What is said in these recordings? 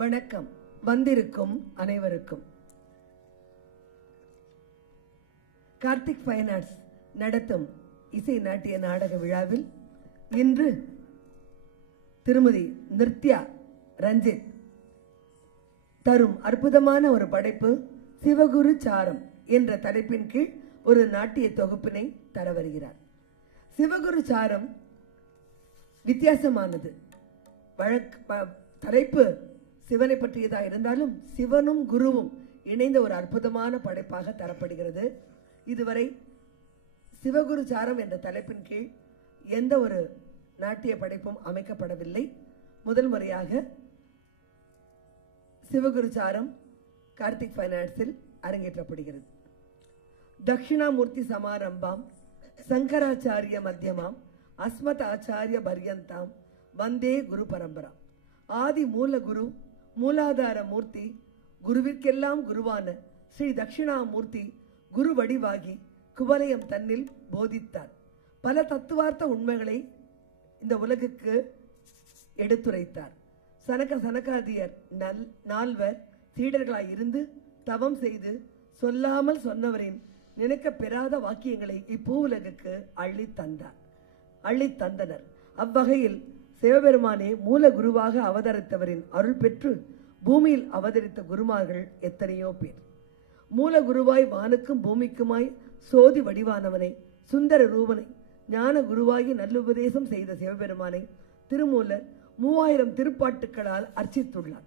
வணக்கம். வந்திருக்கும் அனைவருக்கும் கார்த்திக் ஃபைன் ஆர்ட்ஸ் நடத்தும் இசை நாட்டிய நாடக விழாவில் இன்று திருமதி நித்யா ரஞ்சித் தரும் அற்புதமான ஒரு படைப்பு சிவகுரு சாரம் என்ற தலைப்பின் கீழ் ஒரு நாட்டிய தொகுப்பினை தர வருகிறார். சிவகுரு சாரம் வித்தியாசமானது. தலைப்பு சிவனை பற்றியதா இருந்தாலும் சிவனும் குருவும் இணைந்த ஒரு அற்புதமான படைப்பாக தரப்படுகிறது. இதுவரை சிவகுரு சாரம் என்ற தலைப்பின் கீழ் எந்த ஒரு நாட்டிய படைப்பும் அமைக்கப்படவில்லை. முதல் முறையாக சிவகுரு சாரம் கார்த்திக் ஃபைன் ஆர்ட்ஸில் அரங்கேற்றப்படுகிறது. தட்சிணாமூர்த்தி சமாரம்பாம் சங்கராச்சாரிய மத்தியமாம் அஸ்மத் ஆச்சாரிய பர்யந்தாம் வந்தே குரு பரம்பரா. ஆதி மூல குரு மூலாதார மூர்த்தி குருவிற்கெல்லாம் குருவான ஸ்ரீ தட்சிணாமூர்த்தி குரு வடிவாகி குவலயம் தன்னில் போதித்தார். பல தத்துவார்த்த உண்மைகளை இந்த உலகுக்கு எடுத்துரைத்தார். சனகாதியர் நால்வர் சீடர்களாய் இருந்து தவம் செய்து சொல்லாமல் சொன்னவரின் நினைக்க பெறாத வாக்கியங்களை இப்பூவுலகுக்கு அள்ளித் தந்தனர். அவ்வகையில் சிவபெருமானே மூல குருவாக அவதரித்தவரின் அருள் பெற்று பூமியில் அவதரித்த குருமார்கள் எத்தனையோ பேர். மூல குருவாய் வானுக்கும் பூமிக்குமாய் சோதி வடிவானவனை சுந்தர ரூபனை ஞான குருவாகி நல்லுபதேசம் செய்த சிவபெருமானை திருமூலர் 3000 திருப்பாட்டுக்களால் அர்ச்சித்துள்ளார்.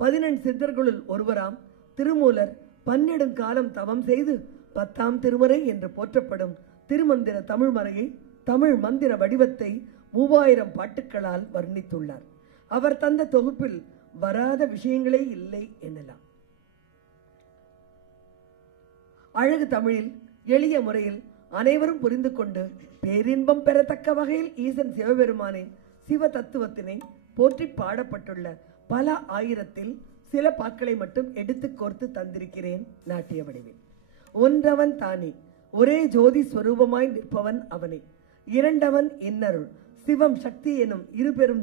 11 சித்தர்களுள் ஒருவராம் திருமூலர் 12 காலம் தவம் செய்து 10ஆம் திருமுறை என்று போற்றப்படும் திருமந்திர தமிழ்மறையை தமிழ் மந்திர வடிவத்தை 3000 பாட்டுக்களால் வர்ணித்துள்ளார். அவர் தந்த தொகுப்பில் வராத விஷயங்களே இல்லை எனலாம். அழகு தமிழில் எளிய முறையில் அனைவரும் புரிந்து கொண்டு பேரின்பம் பெறத்தக்க வகையில் ஈசன் சிவபெருமானின் சிவ தத்துவத்தினை போற்றி பாடப்பட்டுள்ள பல ஆயிரத்தில் சில பாக்களை மட்டும் எடுத்து கோர்த்து தந்திருக்கிறேன் நாட்டிய வடிவில். ஒன்றவன் தானே, ஒரே ஜோதி ஸ்வரூபமாய் நிற்பவன் அவனே. இரண்டவன் இன்னருள் சிவம் சக்தி எனும் இருபெரும்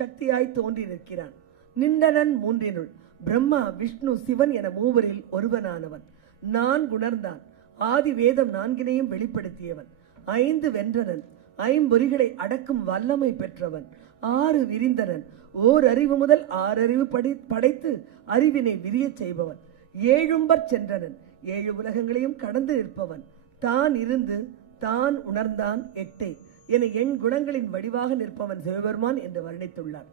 சக்தியாய் தோன்றி நிற்கிறான். நின்றனன் மூன்றினுள் பிரம்மா விஷ்ணு சிவன் என மூவரில் ஒருவனானவன். நான் குணர்ந்தான் ஆதி வேதம் 4னையும் வெளிப்படுத்தியவன். 5 வென்றனன், 5 அடக்கும் வல்லமை பெற்றவன். 6 விரிந்தனன், ஓர் அறிவு முதல் 6 அறிவு படைத்து அறிவினை விரியச் செய்பவன். 7 சென்றனன், 7 உலகங்களையும் கடந்து நிற்பவன். தான் இருந்து தான் உணர்ந்தான் 8 என எண் குணங்களின் வடிவாக நிற்பவன் சிவபெருமான் என்று வர்ணித்துள்ளார்.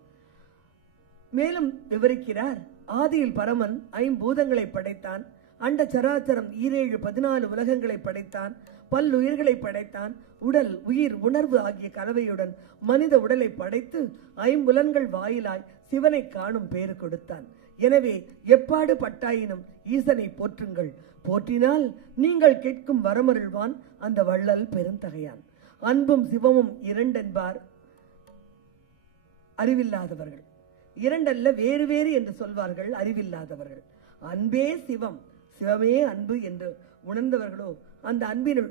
மேலும் விவரிக்கிறார். ஆதியில் பரமன் 5 பூதங்களை படைத்தான். அண்ட சராச்சரம் 7 14 உலகங்களை படைத்தான். பல்லுயிர்களை படைத்தான். உடல் உயிர் உணர்வு ஆகிய கலவையுடன் மனித உடலை படைத்து 5 புலன்கள் வாயிலாய் சிவனை காணும் பேறு கொடுத்தான். எனவே எப்பாடு பட்டாயினும் ஈசனை போற்றுங்கள். போற்றினால் நீங்கள் கேட்கும் வரமருள்வான் அந்த வள்ளல் பெருந்தகையான். அன்பும் சிவமும் 2 என்பார் அறிவில்லாதவர்கள். 2 அல்ல, வேறு வேறு என்று சொல்வார்கள் அறிவில்லாதவர்கள். அன்பே சிவம், சிவமே அன்பு என்று உணர்ந்தவர்களோ அந்த அன்பினுள்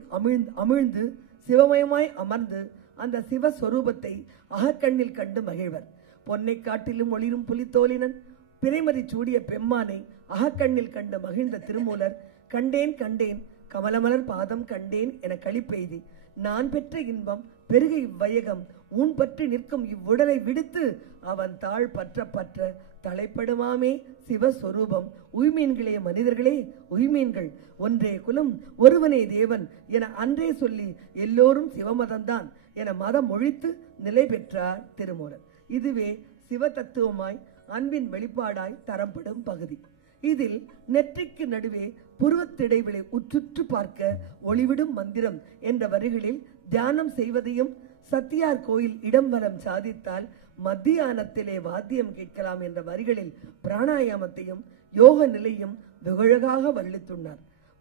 அமிழ்ந்து சிவமயமாய் அமர்ந்து அந்த சிவஸ்வரூபத்தை அகக்கண்ணில் கண்டு மகிழ்வர். பொன்னை காட்டிலும் ஒளிரும் புலித்தோலினன் பிறைமதி சூடிய பெம்மானை அகக்கண்ணில் கண்டு மகிழ்ந்த திருமூலர் கண்டேன் கண்டேன் கமலமலர் பாதம் கண்டேன் என களிப்பெய்தி நான் பெற்ற இன்பம் பெருக இவ்வையகம் ஊன் பற்றி நிற்கும் இவ்வுடலை விடுத்து அவன் தாழ் பற்ற பற்ற தலைப்படுமாமே சிவஸ்வரூபம். உய்மீன்களே மனிதர்களே உய்மீன்கள், ஒன்றே குலம் ஒருவனே தேவன் என அன்றே சொல்லி எல்லோரும் சிவமதம்தான் என மதம் ஒழித்து நிலை பெற்றார் திருமூலர். இதுவே சிவ தத்துவமாய் அன்பின் வெளிப்பாடாய் தரப்படும் பகுதி. இதில் நெற்றிக்கு நடுவே புருவத்திடைவெளி உற்றுற்று பார்க்க ஒளிவிடும் மந்திரம் என்ற வரிகளில் தியானம் செய்வதையும், சத்தியார் கோயில் இடம்பலம் சாதித்தால் மத்தியானத்திலே வாத்தியம் கேட்கலாம் என்ற வரிகளில் பிராணாயாமத்தையும் யோக நிலையும் வெகுழகாக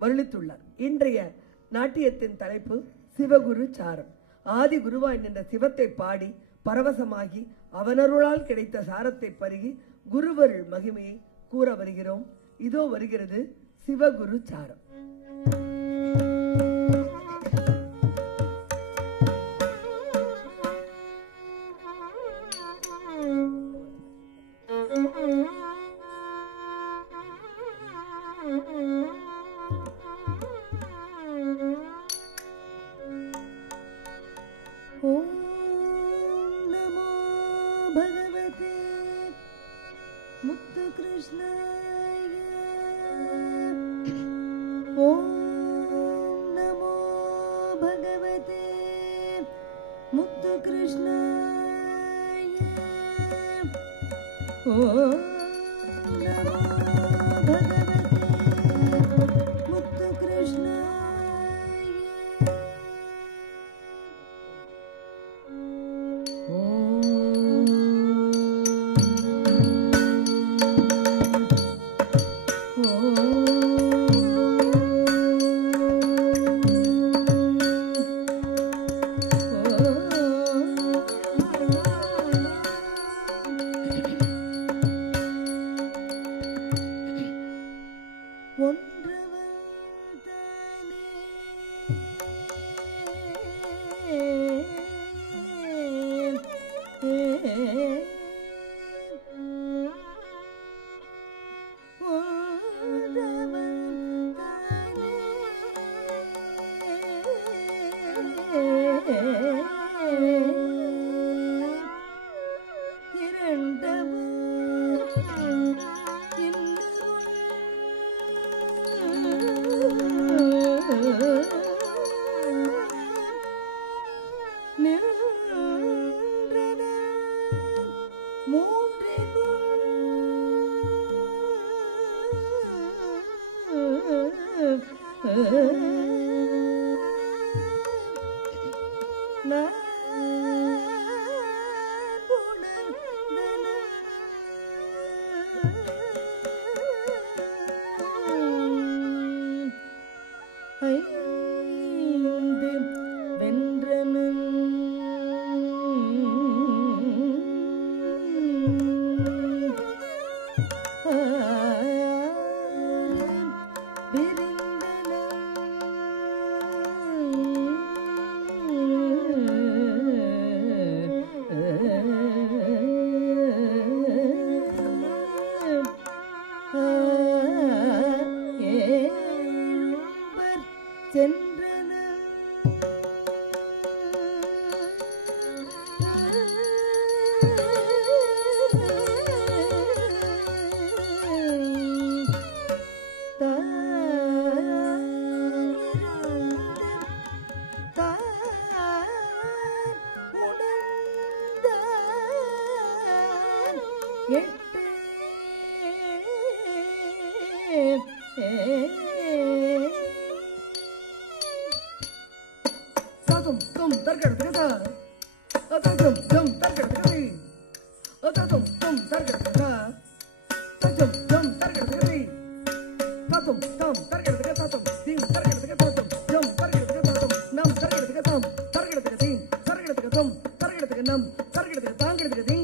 வருளித்துள்ளார். இன்றைய நாட்டியத்தின் தலைப்பு சிவகுரு சாரம். ஆதி குருவாய் நின்ற சிவத்தை பாடி பரவசமாகி அவனருளால் கிடைத்த சாரத்தை பருகி குருவருள் மகிமையை கூற வருகிறோம். இதோ வருகிறது சிவகுரு சாரம். Nam, target the thing,